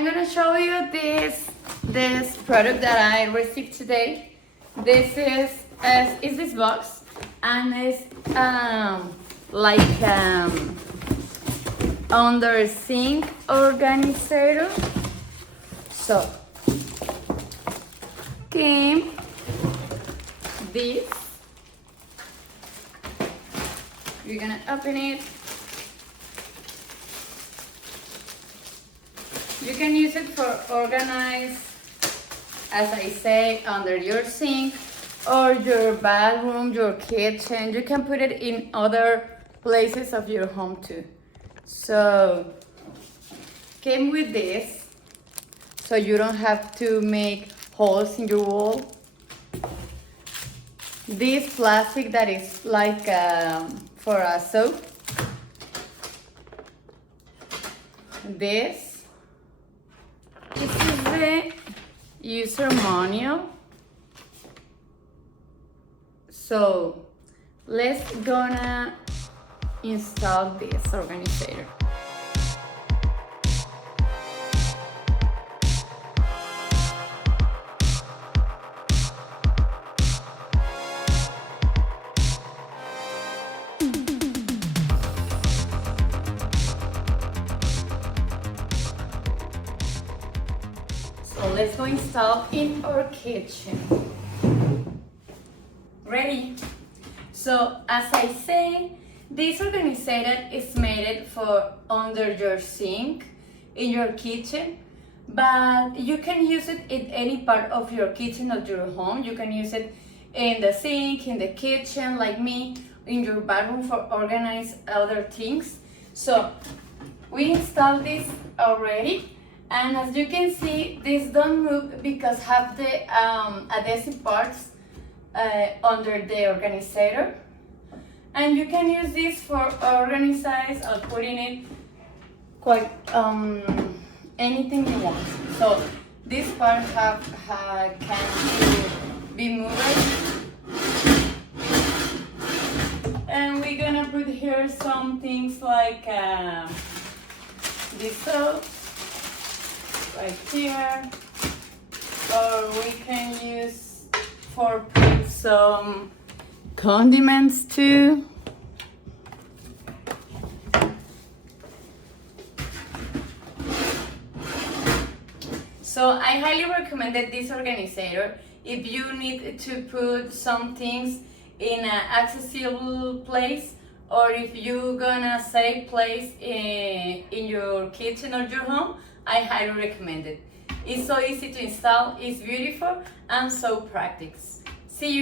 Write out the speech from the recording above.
I'm gonna show you this product that I received today. This is this box, and it's like under sink organizer. So came this. You're gonna open it. You can use it for organize, as I say, under your sink or your bathroom, your kitchen. You can put it in other places of your home too. So came with this, so you don't have to make holes in your wall. This plastic that is like for a soap. This is the user manual. So let's gonna install this organizer. So let's go install in our kitchen. Ready? So as I say, this organizer is made for under your sink in your kitchen, but you can use it in any part of your kitchen or your home. You can use it in the sink, in the kitchen, like me, in your bathroom for organize other things. So we installed this already. And as you can see, this don't move because have the adhesive parts under the organizer. And you can use this for organize or putting it quite anything you want. So this part can be moved. And we're gonna put here some things like this soap. Right here, or we can use for put some condiments too. So I highly recommend this organizer if you need to put some things in an accessible place, or if you're gonna save place in your kitchen or your home. I highly recommend it. It's so easy to install, it's beautiful, and so practical. See you.